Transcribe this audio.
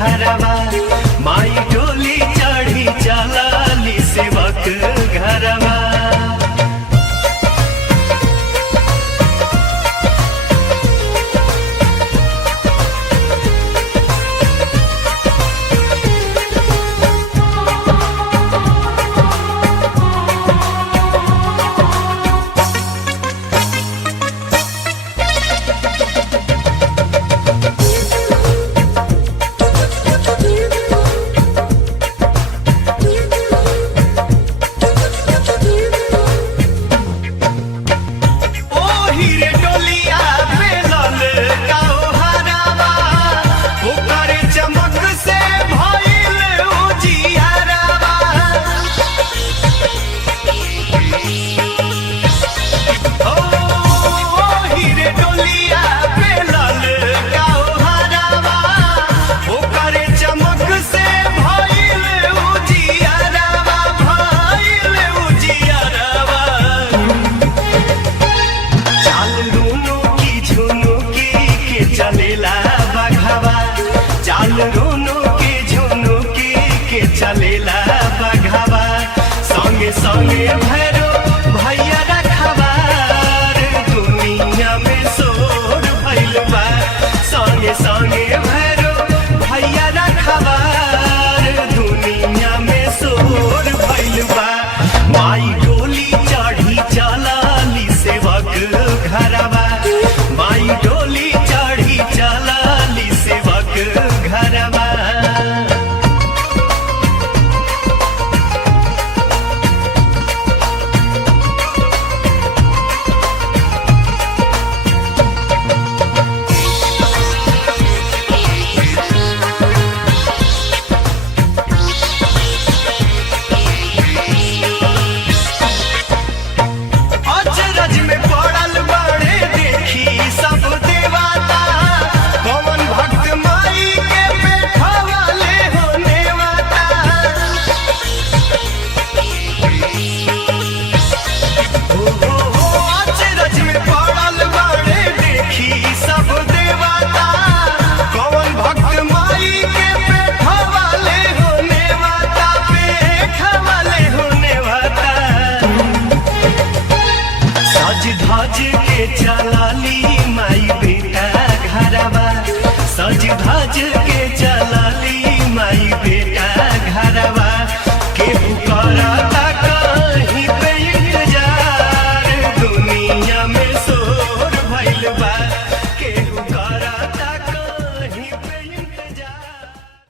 घरवा माई डोली चढ़ी चलाली सेवक घरवा। चलेला बघावा संगे संगे भैरो भैया रखवार दुनिया में शोर भइल बा। संगे संगे भैरो भैया रखवार दुनिया में शोर भइल बा। माई डोली चढ़ी चलाली सेवक घरवा माई डोली चढ़ी चलाली सेवक घरवा। चलाली माई बेटा घरवा सज धज के